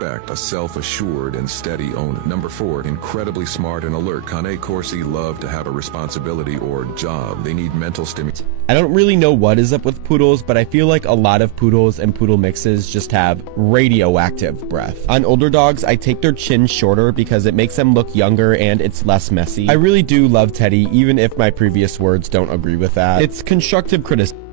A self-assured and steady owner. Number 4, incredibly smart and alert. Cane Corsi love to have a responsibility or job. They need mental stimulation. I don't really know what is up with poodles, but I feel like a lot of poodles and poodle mixes just have radioactive breath. On older dogs, I take their chin shorter because it makes them look younger and it's less messy. I really do love Teddy, even if my previous words don't agree with that. It's constructive criticism.